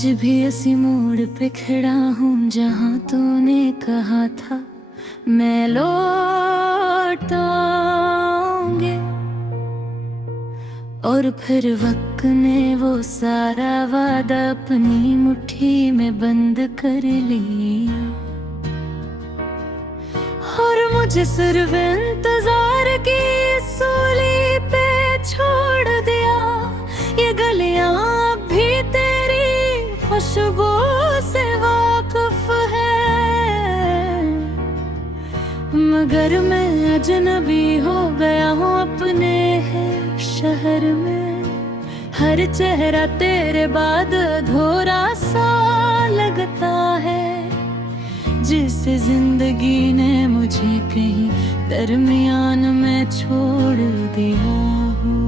आज भी इसी मोड़ पे खड़ा हूँ जहाँ तूने कहा था मैं लौट आऊंगी। और फिर वक्त ने वो सारा वादा अपनी मुट्ठी में बंद कर लिया और मुझे सिर्फ इंतजार की सूली पे छोड़ दिया। ये गलियां भी तेरी खुशबू से वाकिफ है, मगर मैं अजनबी हो गया हूँ अपने शहर में। हर चेहरा तेरे बाद अधूरा सा लगता है, जिसे जिंदगी ने मुझे कहीं दरमियान में छोड़ दिया हो।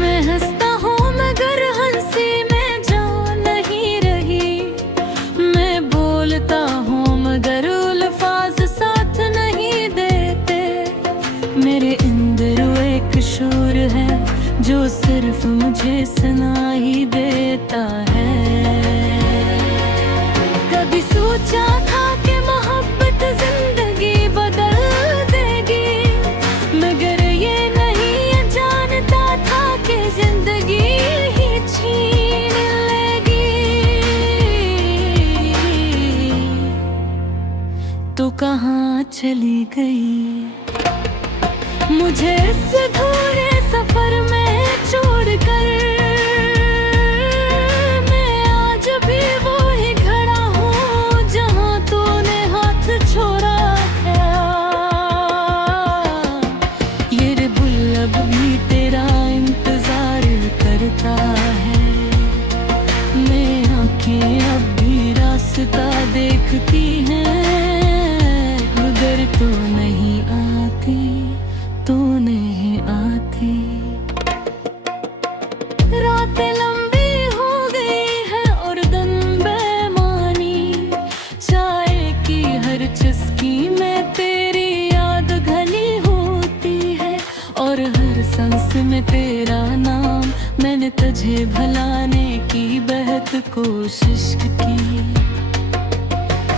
मैं हंसता हूँ मगर हंसी में जान नहीं रही, मैं बोलता हूँ मगर अल्फाज साथ नहीं देते। मेरे अंदर एक शोर है जो सिर्फ मुझे सुनाई देता है। कभी सोचा था कि मोहब्बत जिंदगी बदल देगी, मगर ये नहीं जानता था कि जिंदगी ही छीन लेगी। तो कहाँ चली गई मुझे इस अधूरे सफर में छोड़कर। मैं आज भी वो ही खड़ा हूँ जहाँ तूने हाथ छोड़ा था। ये रे बुल्लब भी तेरा इंतजार करता है। मैं आंखें अब भी रास्ता देखती हैं, मगर तू नहीं आती, तू नहीं आती। रातें लंबी हो गई है और दिन बेमानी, चाय की हर चुस्की में तेरी याद घनी होती है और हर सांस में तेरा नाम। मैंने तुझे भुलाने की बेहद कोशिश की,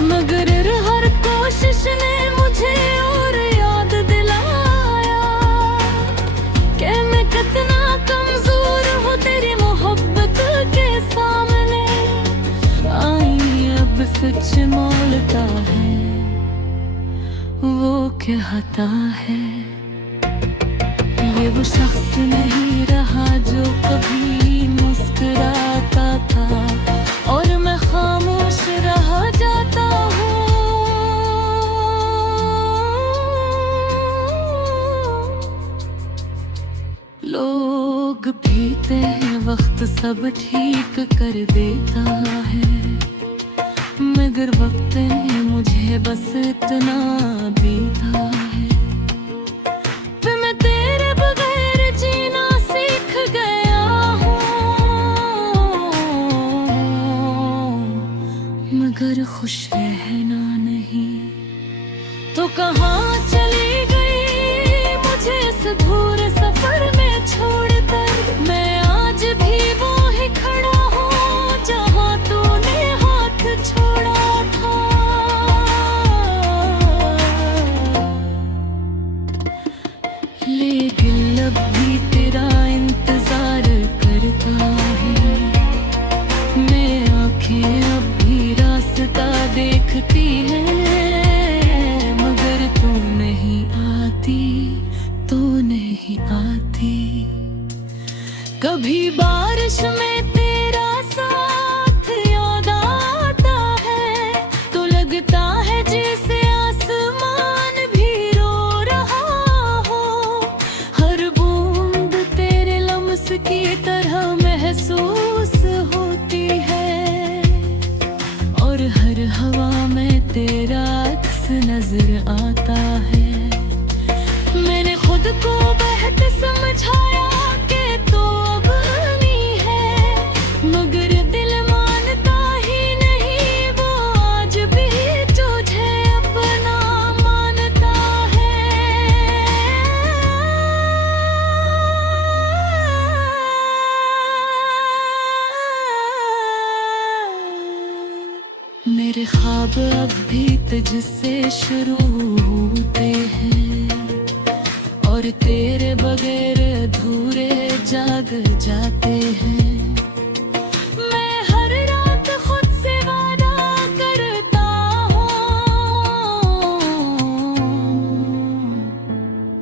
मगर हर कोशिश ने मुझे और याद दिलाया कि मैं कितना कमजोर हूँ तेरी मोहब्बत के सामने। आई अब सच मौलता है, वो कहता है ये वो शख्स नहीं रहा जो कभी मुस्कुराता था और मैं खामोश रह जाता हूँ। लोग पीते हैं वक्त सब ठीक कर देता है, मगर वक्त ने मुझे बस इतना देता है। फिर मैं तेरे बगैर जीना सीख गया हूँ, मगर खुश रहना नहीं। तो कहाँ चली गई मुझे इस अधूरे सफर में छोड़कर। मैं आज भी वो ही खड़ा हूँ जहाँ तूने हाथ छोड़ा था। लेकिन अब भी तेरा इंतजार करता है। मैं आंखें अब भी रास्ता देखती हैं, मगर तू नहीं आती, तू नहीं आती। कभी बारिश में तेरा साथ याद आता है, तो लगता है जैसे आसमान भी रो रहा हो। हर बूंद तेरे लम्स की तरह महसूस होती है और हर हवा में तेरा अक्स नजर आता है। मैंने खुद को बेहद समझाया कि तो अब नहीं है, मगर दिल मानता ही नहीं, वो आज भी तुझे अपना मानता है। मेरे ख्वाब अब भी तुझसे शुरू होते हैं और तेरे बगैर अधूरे जाग जाते हैं। मैं हर रात खुद से वादा करता हूँ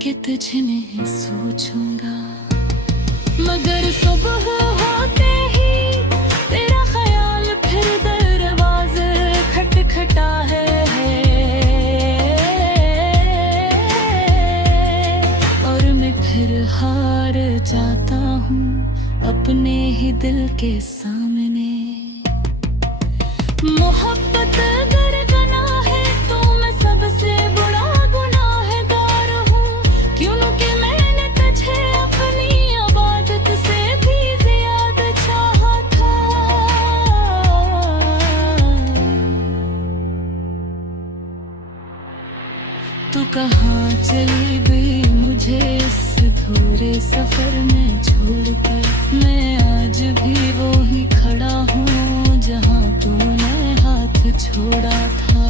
कि तुझे नहीं सोचूंगा, मगर सुबह होते ही तेरा ख्याल फिर दरवाजे खटखटा है और मैं फिर हार जाता हूँ अपने ही दिल के सामने। मोहब्बत अगर गुनाह है तो मैं सबसे बड़ा गुनाहगार हूँ, क्योंकि मैंने तुझे अपनी इबादत से भी ज्यादा चाहा था। तू कहाँ चली गई मुझे इस अधूरे सफर में छोड़कर? मैं आज भी वो ही खड़ा हूँ जहाँ तूने हाथ छोड़ा था।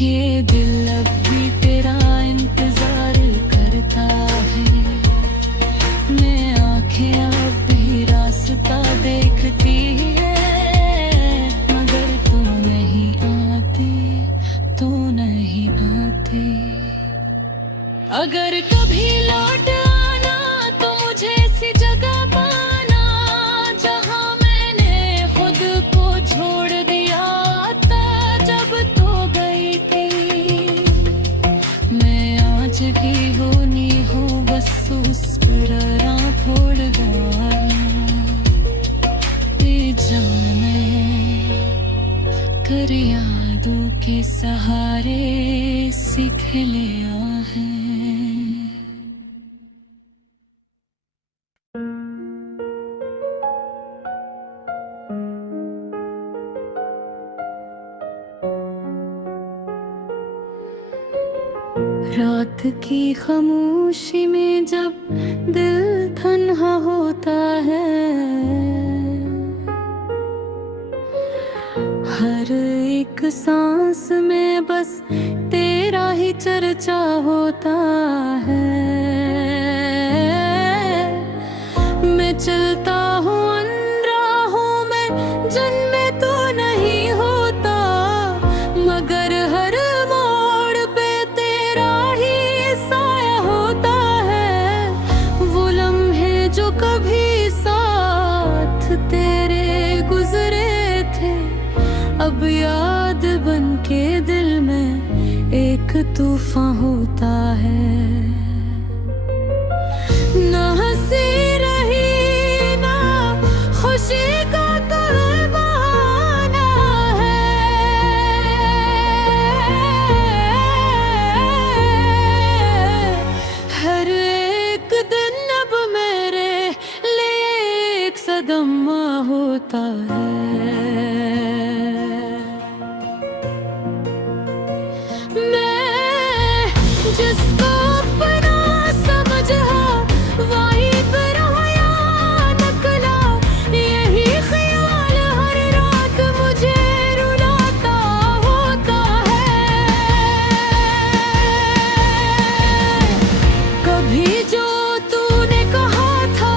ये दिल अब भी तेरा इंतजार करता है, मैं आंखें अब भी रास्ता देखती है, मगर तू नहीं आती, तू नहीं आती। अगर कभी लौट आना तो मुझे ऐसी जगह पाना जहाँ मैंने खुद को छोड़ दिया था जब तू गई थी। मैं आज भी होनी हूँ बस उस पर आराम छोड़ जाने कर यादों के सहारे सीख लिया है। रात की खामोशी में जब दिल तन्हा होता है, हर एक सांस में बस तेरा ही चर्चा होता है। मैं चलता हूँ अनराहों में जिनमें तू नहीं होता, मगर हर मोड़ पे तेरा ही साया होता है। वो लम्हे जो कभी साथ तेरे गुजरे थे अब याद बन के दिल में एक तूफान होता है। ना हंसी रही ना खुशी का कोई बहाना है, हर एक दिन अब मेरे लिए एक सदमा होता है। जिसको अपना समझा वही पर होया नकला, यही ख्याल हर रात मुझे रुलाता होता है। कभी जो तूने कहा था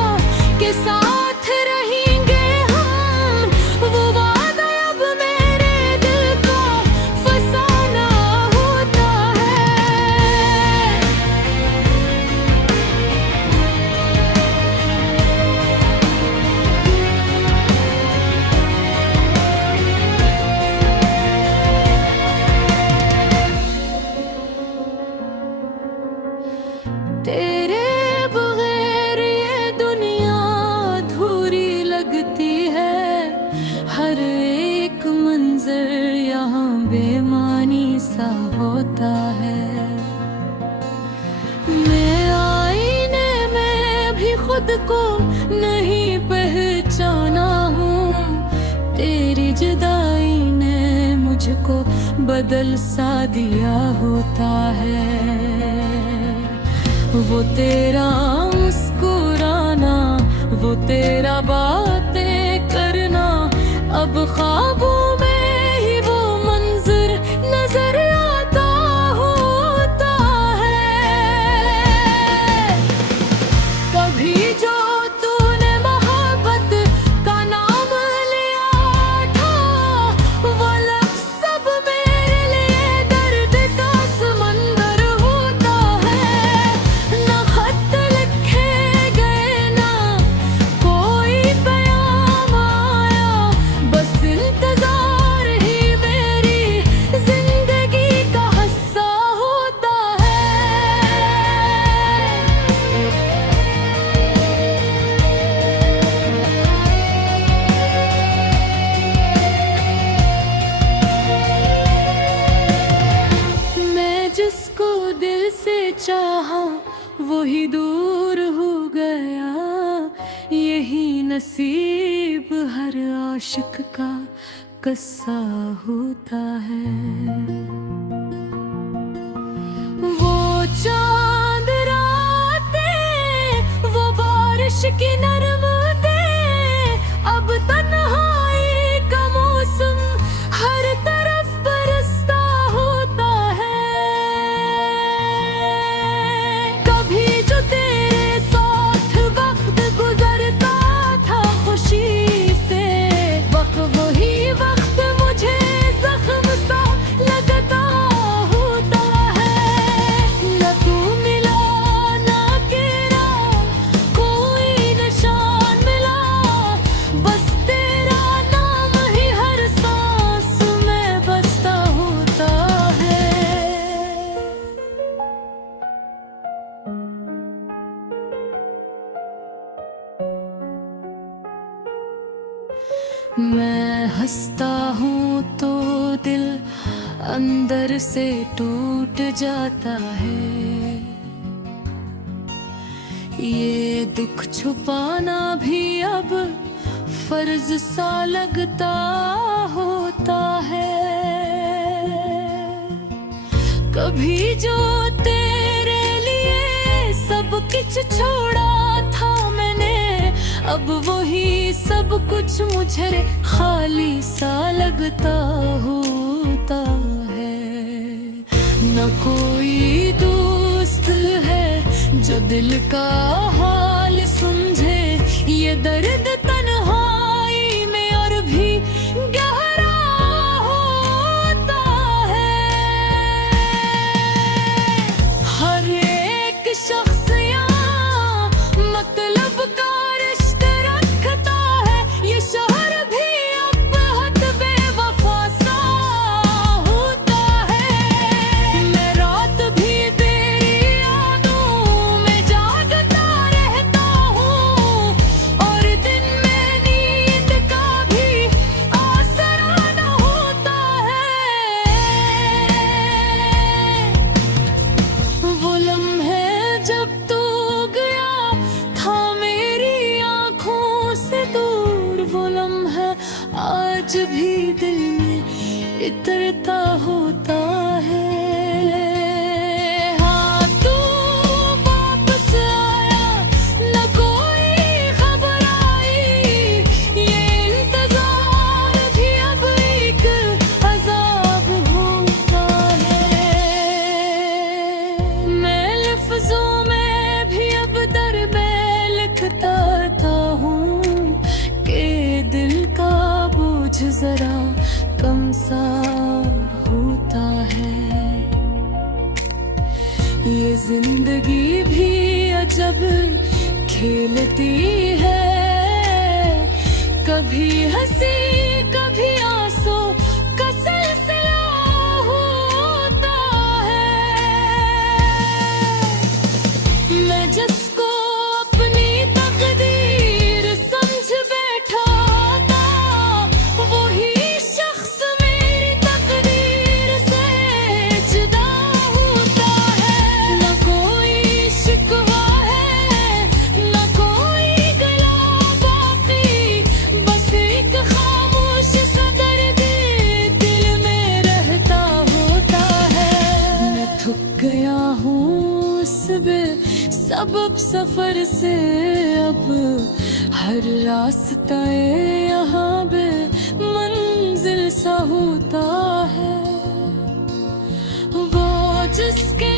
कि साथ रहेंगे हम, वो वादा अब मेरे दिल का फसाना होता है। तेरे बगैर ये दुनिया अधूरी लगती है, हर एक मंजर यहाँ बेमानी सा होता है। मैं आईने में भी खुद को नहीं पहचाना हूँ, तेरी जुदाई ने मुझको बदल सा दिया होता है। वो तेरा मुस्कुराना, वो तेरा बातें करना, अब ख्वाबों में ही वो मंजर नजर आता होता है। कभी जो तूने मोहब्बत का नाम लिया था, वो लफ्ज़ सब मेरे लिए दर्द का समंदर होता है। ना खत लिखे गए ना कोई पैगाम आया, बस इंतजार ही मेरी जिंदगी का हिस्सा होता है। मैं जिसको दिल से चाहा वही दूर हो गया, यही नसीब हर आशिक का किस्सा होता है। वो चांद रातें, वो बारिश की नरमतें, अब तन्हाई का मौसम हर तरफ बरसता होता है। कभी जो तेरे साथ वक्त गुजरता था खुशी से, वही वक्त मुझे जख्म सा लगता होता है। न तू मिला ना तेरा कोई निशान मिला, बस तेरा नाम ही हर सांस में बसता होता है। मैं हंसता हूँ तो दिल अंदर से टूट जाता है। ये दुख छुपाना भी अब फर्ज सा लगता होता है। कभी जो तेरे लिए सब कुछ छोड़ा था मैंने, अब वही सब कुछ मुझे खाली सा लगता होता है। न कोई दोस्त है जो दिल का हाल समझे, ये दर्द तन्हाई में और भी गहरा होता है। हर एक शख्स यहाँ मतलब का रिश्ते रखता है, ये शहर भी अब बहुत बेवफा सा होता है। मैं रात भी तेरी यादों में जागता रहता हूँ, और दिन में नींद का भी आसरा न होता है। वो लम्हे जब तू गया था मेरी आँखों से दूर, वो लम्हा आज भी दिल में इतरता होता है। हाँ तू वापस आया, न कोई खबर आई, ये इंतजार भी अब एक अजाब होता है। मैं लफ्जों में भी अब दरबे लिखता था हूँ कि दिल का बोझ जरा कम सा होता है। ये जिंदगी भी अजब खेलती है, कभी हंसी कभी आंसू का सिलसिला होता है। मैं जिसको अपनी तकदीर समझ बैठा था, वही शख्स मेरी तकदीर से जुदा होता है। न कोई शिकवा है न कोई गला बाकी, बस एक खामोश सा दर्द दिल में रहता होता है। मैं थक गया हूँ सबब सफर से, अब हर रास्ता यहाँ पे मंजिल सा होता है, वो जिसके